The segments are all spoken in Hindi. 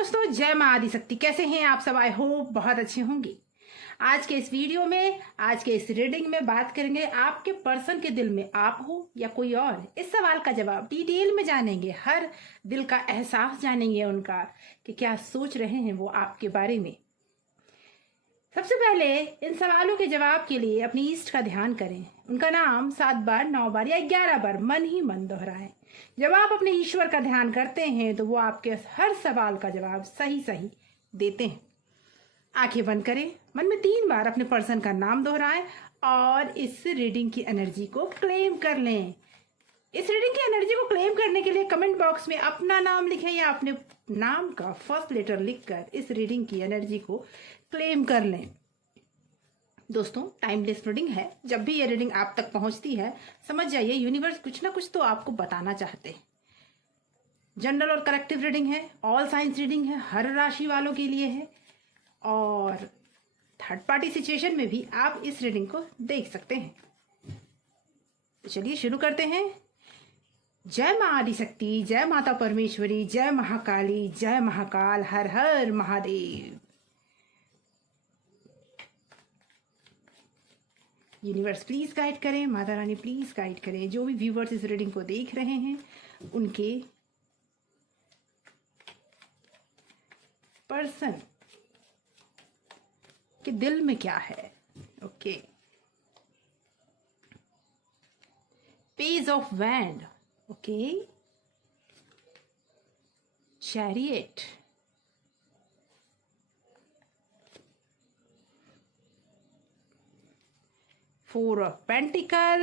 दोस्तों, जय मां आदिशक्ति। कैसे हैं आप सब? आई होप बहुत अच्छे होंगे। आज के इस वीडियो में, आज के इस रीडिंग में बात करेंगे आपके पर्सन के दिल में आप हो या कोई और। इस सवाल का जवाब डिटेल में जानेंगे, हर दिल का एहसास जानेंगे उनका कि क्या सोच रहे हैं वो आपके बारे में। सबसे पहले इन सवालों के जवाब के लिए अपनी इष्ट का ध्यान करें। उनका नाम 7 बार, 9 बार या 11 बार मन ही मन दोहराएं। जब आप अपने ईश्वर का ध्यान करते हैं तो वो आपके हर सवाल का जवाब सही सही देते हैं। आंखें बंद करें, मन में 3 बार अपने पर्सन का नाम दोहराएं और इस रीडिंग की एनर्जी को क्लेम कर लें। इस रीडिंग की एनर्जी को क्लेम करने के लिए कमेंट बॉक्स में अपना नाम लिखें या अपने नाम का फर्स्ट लेटर लिखकर इस रीडिंग की एनर्जी को क्लेम कर लें। दोस्तों, टाइमलेस रीडिंग है। जब भी ये रीडिंग आप तक पहुंचती है, समझ जाइए यूनिवर्स कुछ ना कुछ तो आपको बताना चाहते हैं। जनरल और कलेक्टिव रीडिंग है, ऑल साइंस रीडिंग है, हर राशि वालों के लिए है और थर्ड पार्टी सिचुएशन में भी आप इस रीडिंग को देख सकते हैं। तो चलिए शुरू करते हैं। जय मां आदिशक्ति, जय माता परमेश्वरी, जय महाकाली, जय महाकाल, हर हर महादेव। यूनिवर्स प्लीज गाइड करें, माता रानी प्लीज गाइड करें। जो भी व्यूवर्स इस रीडिंग को देख रहे हैं उनके पर्सन के दिल में क्या है। Okay, page of wand, okay, chariot, Four of Pentacle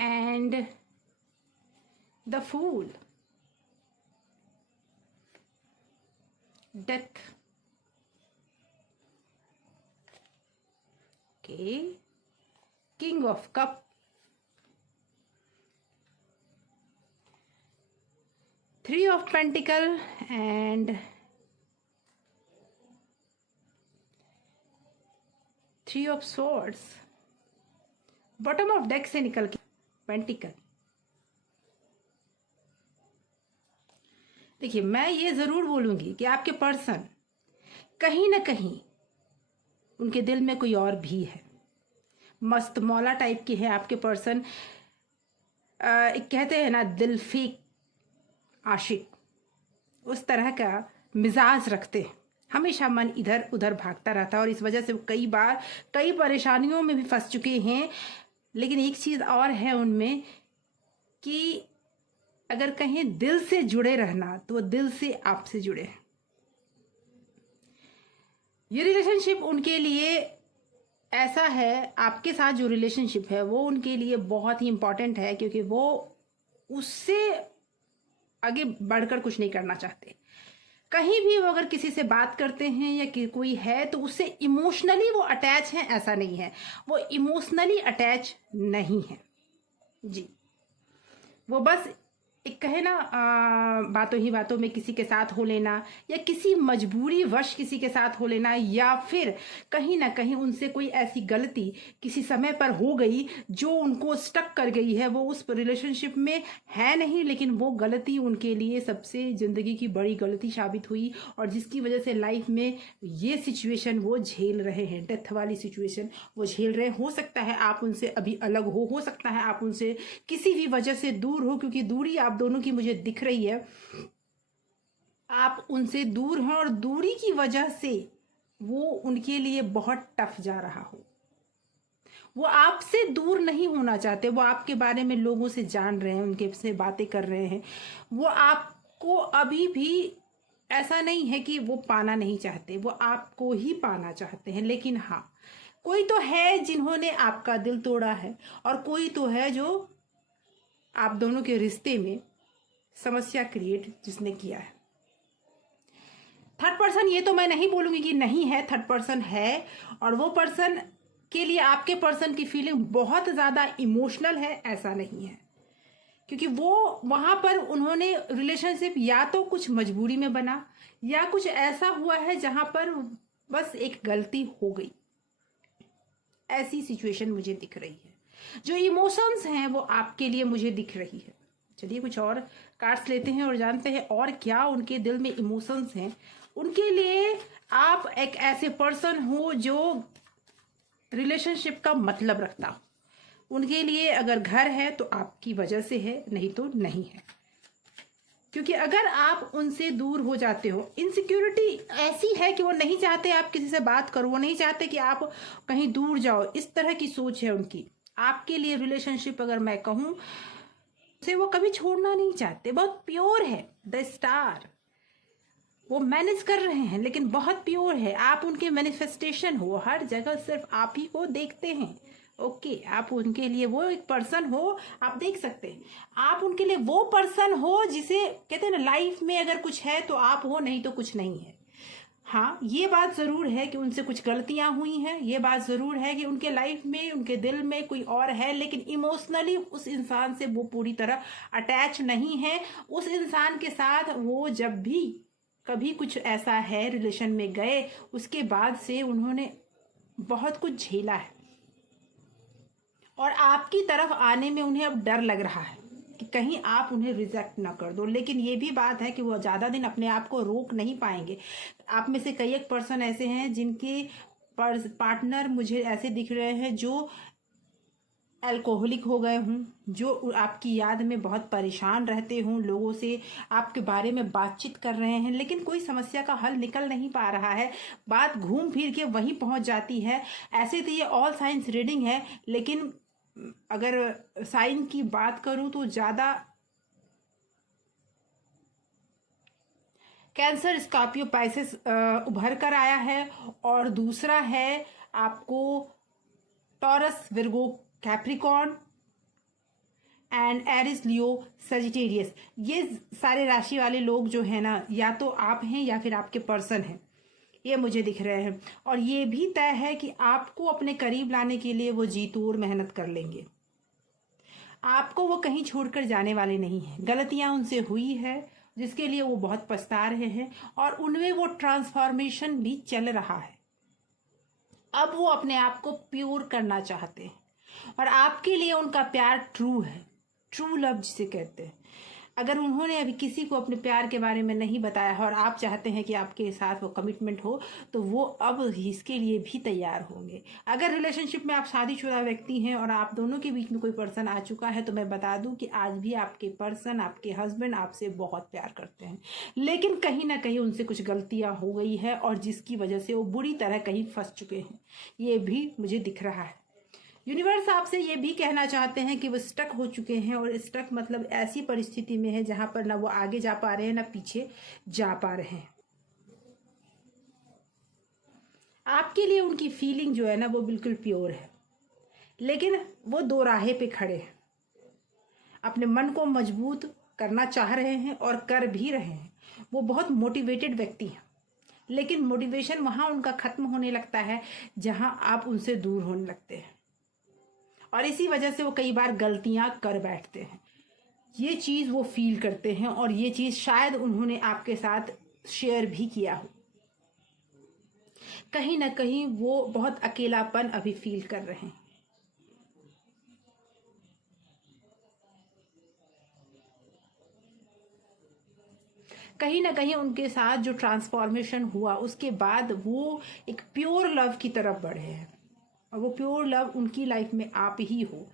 and the Fool, Death, okay, King of Cup, Three of Pentacle and Three of Swords। Bottom of deck से निकल के पेंटिकल। देखिए, मैं ये जरूर बोलूंगी कि आपके पर्सन कहीं ना कहीं उनके दिल में कोई और भी है। मस्त मौला टाइप के है आपके पर्सन। एक कहते हैं ना, दिल फेक आशिक, उस तरह का मिजाज रखते हैं। हमेशा मन इधर उधर भागता रहता है और इस वजह से कई बार कई परेशानियों में भी फंस चुके हैं। लेकिन एक चीज और है उनमें कि अगर कहीं दिल से जुड़े रहना तो वो दिल से आपसे जुड़े हैं। ये रिलेशनशिप उनके लिए ऐसा है, आपके साथ जो रिलेशनशिप है वो उनके लिए बहुत ही इंपॉर्टेंट है, क्योंकि वो उससे आगे बढ़कर कुछ नहीं करना चाहते। कहीं भी वो अगर किसी से बात करते हैं या कि कोई है तो उससे इमोशनली वो अटैच हैं, ऐसा नहीं है। वो इमोशनली अटैच नहीं है जी। वो बस एक कहे ना, बातों ही बातों में किसी के साथ हो लेना या किसी मजबूरी वश किसी के साथ हो लेना, या फिर कहीं ना कहीं उनसे कोई ऐसी गलती किसी समय पर हो गई जो उनको स्टक कर गई है। वो उस रिलेशनशिप में है नहीं, लेकिन वो गलती उनके लिए सबसे जिंदगी की बड़ी गलती साबित हुई और जिसकी वजह से लाइफ में ये सिचुएशन वो झेल रहे हैं। डेथ वाली सिचुएशन वो झेल रहे हैं। हो सकता है आप उनसे अभी अलग हो सकता है आप उनसे किसी भी वजह से दूर हो, क्योंकि दूरी आप दोनों की मुझे दिख रही है। आप उनसे दूर हैं और दूरी की वजह से वो उनके लिए बहुत टफ जा रहा हो। वो आपसे दूर नहीं होना चाहते। वो आपके बारे में लोगों से जान रहे हैं, उनके से बातें कर रहे हैं। वो आपको अभी भी ऐसा नहीं है कि वो पाना नहीं चाहते, वो आपको ही पाना चाहते हैं। लेकिन हाँ, कोई तो है जिन्होंने आपका दिल तोड़ा है और कोई तो है जो आप दोनों के रिश्ते में समस्या क्रिएट जिसने किया है। थर्ड पर्सन, ये तो मैं नहीं बोलूंगी कि नहीं है, थर्ड पर्सन है और वो पर्सन के लिए आपके पर्सन की फीलिंग बहुत ज्यादा इमोशनल है, ऐसा नहीं है। क्योंकि वो वहां पर उन्होंने रिलेशनशिप या तो कुछ मजबूरी में बना या कुछ ऐसा हुआ है जहां पर बस एक गलती हो गई। ऐसी सिचुएशन मुझे दिख रही है। जो इमोशंस हैं वो आपके लिए मुझे दिख रही है। चलिए कुछ और कार्ड्स लेते हैं और जानते हैं और क्या उनके दिल में इमोशंस हैं। उनके लिए आप एक ऐसे पर्सन हो जो रिलेशनशिप का मतलब रखता हो। उनके लिए अगर घर है तो आपकी वजह से है, नहीं तो नहीं है। क्योंकि अगर आप उनसे दूर हो जाते हो, इनसिक्योरिटी ऐसी है कि वो नहीं चाहते आप किसी से बात करो, वो नहीं चाहते कि आप कहीं दूर जाओ, इस तरह की सोच है उनकी। आपके लिए रिलेशनशिप अगर मैं कहूँ से वो कभी छोड़ना नहीं चाहते, बहुत प्योर है। द स्टार वो मैनेज कर रहे हैं लेकिन बहुत प्योर है। आप उनके मैनिफेस्टेशन हो, हर जगह सिर्फ आप ही को देखते हैं। ओके आप उनके लिए वो एक पर्सन हो, आप देख सकते हैं। आप उनके लिए वो पर्सन हो जिसे कहते हैं ना, लाइफ में अगर कुछ है तो आप हो, नहीं तो कुछ नहीं है। हाँ ये बात ज़रूर है कि उनसे कुछ गलतियां हुई हैं, ये बात ज़रूर है कि उनके लाइफ में, उनके दिल में कोई और है, लेकिन इमोशनली उस इंसान से वो पूरी तरह अटैच नहीं है। उस इंसान के साथ वो जब भी कभी कुछ ऐसा है रिलेशन में गए, उसके बाद से उन्होंने बहुत कुछ झेला है और आपकी तरफ आने में उन्हें अब डर लग रहा है कि कहीं आप उन्हें रिजेक्ट ना कर दो। लेकिन ये भी बात है कि वो ज़्यादा दिन अपने आप को रोक नहीं पाएंगे। आप में से कई एक पर्सन ऐसे हैं जिनके पार्टनर मुझे ऐसे दिख रहे हैं जो अल्कोहलिक हो गए हूँ, जो आपकी याद में बहुत परेशान रहते हूँ, लोगों से आपके बारे में बातचीत कर रहे हैं लेकिन कोई समस्या का हल निकल नहीं पा रहा है, बात घूम फिर के वहीं पहुँच जाती है। ऐसे तो ये ऑल साइंस रीडिंग है, लेकिन अगर साइन की बात करूँ तो ज़्यादा कैंसर, स्कॉर्पियो, पाइसेस उभर कर आया है। और दूसरा है आपको Taurus, Virgo, Capricorn and Aries, Leo, Sagittarius. ये सारे राशि वाले लोग जो है ना, या तो आप हैं या फिर आपके पर्सन हैं, ये मुझे दिख रहे हैं। और ये भी तय है कि आपको अपने करीब लाने के लिए वो जी तोड़ मेहनत कर लेंगे। आपको वो कहीं छोड़कर जाने वाले नहीं हैं। गलतियां उनसे हुई है जिसके लिए वो बहुत पछता रहे हैं और उनमें वो ट्रांसफॉर्मेशन भी चल रहा है। अब वो अपने आप को प्योर करना चाहते हैं और आपके लिए उनका प्यार ट्रू है, ट्रू लव जिसे कहते हैं। अगर उन्होंने अभी किसी को अपने प्यार के बारे में नहीं बताया है और आप चाहते हैं कि आपके साथ वो कमिटमेंट हो, तो वो अब इसके लिए भी तैयार होंगे। अगर रिलेशनशिप में आप शादीशुदा व्यक्ति हैं और आप दोनों के बीच में कोई पर्सन आ चुका है, तो मैं बता दूं कि आज भी आपके पर्सन, आपके हस्बैंड आपसे बहुत प्यार करते हैं, लेकिन कहीं ना कहीं उनसे कुछ गलतियां हो गई है और जिसकी वजह से वो बुरी तरह कहीं फंस चुके हैं। ये भी मुझे दिख रहा है। यूनिवर्स आपसे ये भी कहना चाहते हैं कि वो स्टक हो चुके हैं, और स्टक मतलब ऐसी परिस्थिति में है जहां पर ना वो आगे जा पा रहे हैं ना पीछे जा पा रहे हैं। आपके लिए उनकी फीलिंग जो है ना वो बिल्कुल प्योर है, लेकिन वो दो राहे पे खड़े हैं। अपने मन को मजबूत करना चाह रहे हैं और कर भी रहे हैं। वो बहुत मोटिवेटेड व्यक्ति हैं, लेकिन मोटिवेशन वहां उनका खत्म होने लगता है जहां आप उनसे दूर होने लगते हैं, और इसी वजह से वो कई बार गलतियां कर बैठते हैं। ये चीज़ वो फील करते हैं और ये चीज़ शायद उन्होंने आपके साथ शेयर भी किया हो। कहीं ना कहीं वो बहुत अकेलापन अभी फील कर रहे हैं। कहीं ना कहीं उनके साथ जो ट्रांसफॉर्मेशन हुआ उसके बाद वो एक प्योर लव की तरफ बढ़े हैं, और वो प्योर लव उनकी लाइफ में आप ही हो।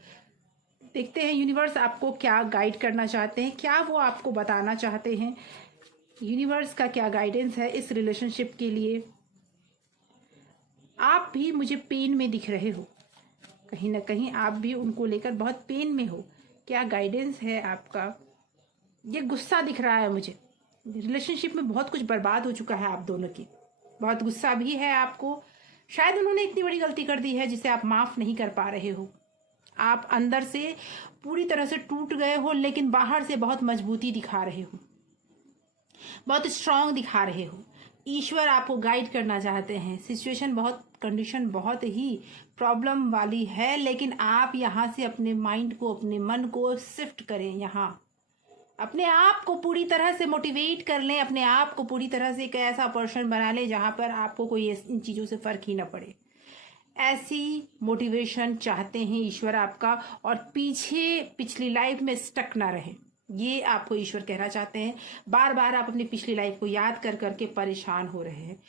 देखते हैं यूनिवर्स आपको क्या गाइड करना चाहते हैं, क्या वो आपको बताना चाहते हैं। यूनिवर्स का क्या गाइडेंस है इस रिलेशनशिप के लिए। आप भी मुझे पेन में दिख रहे हो, कहीं ना कहीं आप भी उनको लेकर बहुत पेन में हो। क्या गाइडेंस है आपका। ये गुस्सा दिख रहा है मुझे, रिलेशनशिप में बहुत कुछ बर्बाद हो चुका है आप दोनों की, बहुत गुस्सा भी है आपको। शायद उन्होंने इतनी बड़ी गलती कर दी है जिसे आप माफ़ नहीं कर पा रहे हो। आप अंदर से पूरी तरह से टूट गए हो, लेकिन बाहर से बहुत मजबूती दिखा रहे हो, बहुत स्ट्रांग दिखा रहे हो। ईश्वर आपको गाइड करना चाहते हैं। सिचुएशन बहुत, कंडीशन बहुत ही प्रॉब्लम वाली है, लेकिन आप यहाँ से अपने माइंड को, अपने मन को शिफ्ट करें। यहाँ अपने आप को पूरी तरह से मोटिवेट कर लें, अपने आप को पूरी तरह से एक ऐसा पर्सन बना लें जहाँ पर आपको कोई इन चीज़ों से फ़र्क ही ना पड़े। ऐसी मोटिवेशन चाहते हैं ईश्वर आपका, और पीछे पिछली लाइफ में स्टक ना रहे। ये आपको ईश्वर कहना चाहते हैं। बार बार आप अपनी पिछली लाइफ को याद कर करके परेशान हो रहे हैं।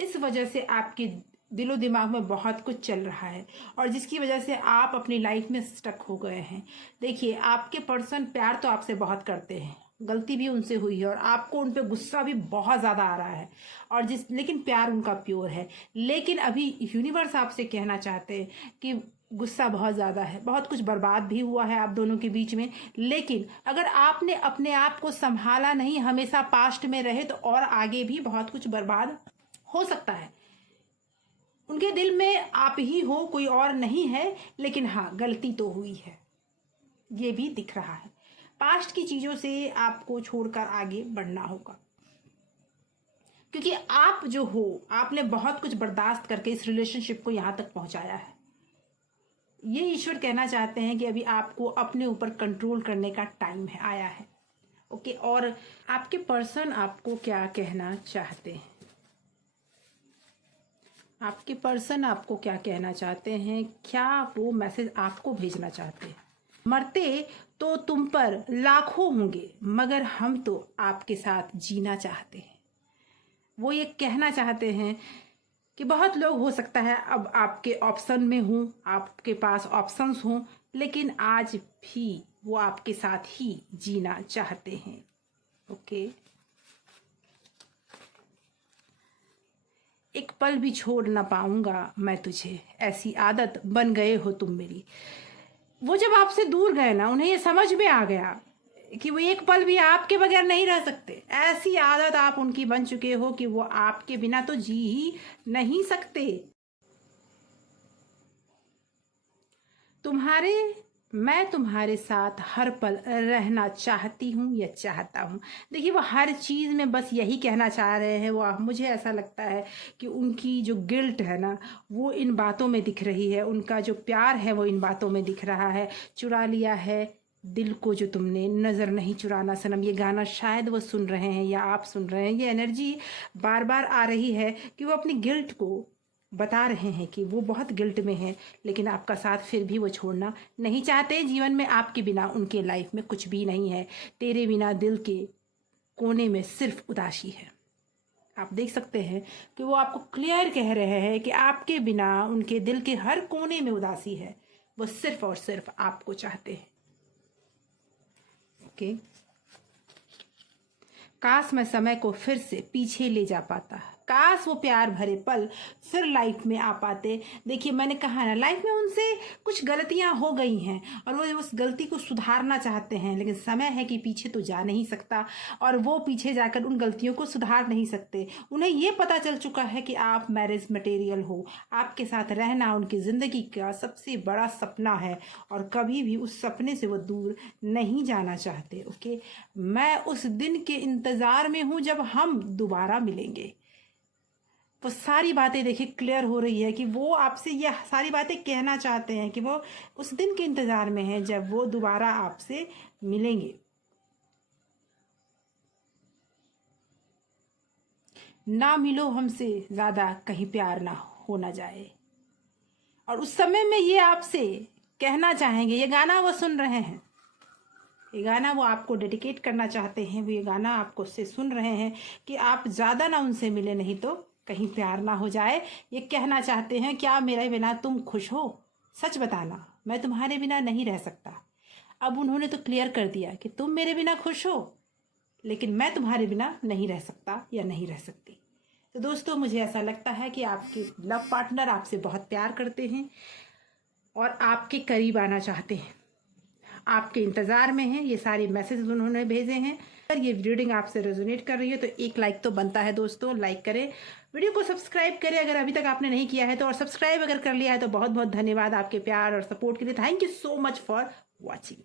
इस वजह से आपके दिलो दिमाग में बहुत कुछ चल रहा है और जिसकी वजह से आप अपनी लाइफ में स्टक हो गए हैं। देखिए, आपके पर्सन प्यार तो आपसे बहुत करते हैं, गलती भी उनसे हुई है और आपको उन पे गुस्सा भी बहुत ज़्यादा आ रहा है और लेकिन प्यार उनका प्योर है। लेकिन अभी यूनिवर्स आपसे कहना चाहते हैं कि गुस्सा बहुत ज़्यादा है, बहुत कुछ बर्बाद भी हुआ है आप दोनों के बीच में। लेकिन अगर आपने अपने आप को संभाला नहीं, हमेशा पास्ट में रहे, तो और आगे भी बहुत कुछ बर्बाद हो सकता है। उनके दिल में आप ही हो, कोई और नहीं है। लेकिन हाँ, गलती तो हुई है, ये भी दिख रहा है। पास्ट की चीज़ों से आपको छोड़कर आगे बढ़ना होगा, क्योंकि आप जो हो, आपने बहुत कुछ बर्दाश्त करके इस रिलेशनशिप को यहाँ तक पहुँचाया है। ये ईश्वर कहना चाहते हैं कि अभी आपको अपने ऊपर कंट्रोल करने का टाइम है, आया है। ओके, और आपके पर्सन आपको क्या कहना चाहते हैं? आपके पर्सन आपको क्या कहना चाहते हैं? क्या वो मैसेज आपको भेजना चाहते हैं? मरते तो तुम पर लाखों होंगे, मगर हम तो आपके साथ जीना चाहते हैं। वो ये कहना चाहते हैं कि बहुत लोग हो सकता है अब आपके ऑप्शन में हूँ, आपके पास ऑप्शंस हों, लेकिन आज भी वो आपके साथ ही जीना चाहते हैं। ओके, एक पल भी छोड़ ना पाऊंगा मैं तुझे, ऐसी आदत बन गए हो तुम मेरी। वो जब आपसे दूर गए ना, उन्हें ये समझ में आ गया कि वो एक पल भी आपके बगैर नहीं रह सकते। ऐसी आदत आप उनकी बन चुके हो कि वो आपके बिना तो जी ही नहीं सकते। मैं तुम्हारे साथ हर पल रहना चाहती हूँ या चाहता हूँ। देखिए, वो हर चीज़ में बस यही कहना चाह रहे हैं। वो मुझे ऐसा लगता है कि उनकी जो गिल्ट है ना, वो इन बातों में दिख रही है। उनका जो प्यार है वो इन बातों में दिख रहा है। चुरा लिया है दिल को जो तुमने, नज़र नहीं चुराना सनम। ये गाना शायद वो सुन रहे हैं या आप सुन रहे हैं। ये एनर्जी बार बार आ रही है कि वो अपनी गिल्ट को बता रहे हैं कि वो बहुत गिल्ट में है, लेकिन आपका साथ फिर भी वो छोड़ना नहीं चाहते। जीवन में आपके बिना उनके लाइफ में कुछ भी नहीं है। तेरे बिना दिल के कोने में सिर्फ उदासी है। आप देख सकते हैं कि वो आपको क्लियर कह रहे हैं कि आपके बिना उनके दिल के हर कोने में उदासी है। वो सिर्फ और सिर्फ आपको चाहते हैं। ओके, काश मैं समय को फिर से पीछे ले जा पाता, काश वो प्यार भरे पल फिर लाइफ में आ पाते। देखिए, मैंने कहा ना, लाइफ में उनसे कुछ गलतियां हो गई हैं और वो उस गलती को सुधारना चाहते हैं, लेकिन समय है कि पीछे तो जा नहीं सकता और वो पीछे जाकर उन गलतियों को सुधार नहीं सकते। उन्हें ये पता चल चुका है कि आप मैरिज मटेरियल हो। आपके साथ रहना उनकी ज़िंदगी का सबसे बड़ा सपना है और कभी भी उस सपने से वो दूर नहीं जाना चाहते। ओके, मैं उस दिन के इंतज़ार में हूँ जब हम दोबारा मिलेंगे। वो सारी बातें देखिए क्लियर हो रही है कि वो आपसे ये सारी बातें कहना चाहते हैं कि वो उस दिन के इंतज़ार में हैं जब वो दोबारा आपसे मिलेंगे। ना मिलो हमसे ज़्यादा, कहीं प्यार ना हो ना जाए। और उस समय में ये आपसे कहना चाहेंगे, ये गाना वो सुन रहे हैं, ये गाना वो आपको डेडिकेट करना चाहते हैं। वो ये गाना आपको से सुन रहे हैं कि आप ज़्यादा ना उनसे मिले, नहीं तो कहीं प्यार ना हो जाए। ये कहना चाहते हैं, क्या मेरे बिना तुम खुश हो? सच बताना, मैं तुम्हारे बिना नहीं रह सकता। अब उन्होंने तो क्लियर कर दिया कि तुम मेरे बिना खुश हो, लेकिन मैं तुम्हारे बिना नहीं रह सकता या नहीं रह सकती। तो दोस्तों, मुझे ऐसा लगता है कि आपके लव पार्टनर आपसे बहुत प्यार करते हैं और आपके करीब आना चाहते हैं, आपके इंतज़ार में हैं। ये सारे मैसेज उन्होंने भेजे हैं। अगर ये रीडिंग आपसे रेजोनेट कर रही है तो एक लाइक तो बनता है दोस्तों, लाइक करें, वीडियो को सब्सक्राइब करें अगर अभी तक आपने नहीं किया है तो, और सब्सक्राइब अगर कर लिया है तो बहुत बहुत धन्यवाद आपके प्यार और सपोर्ट के लिए। Thank you so much for watching.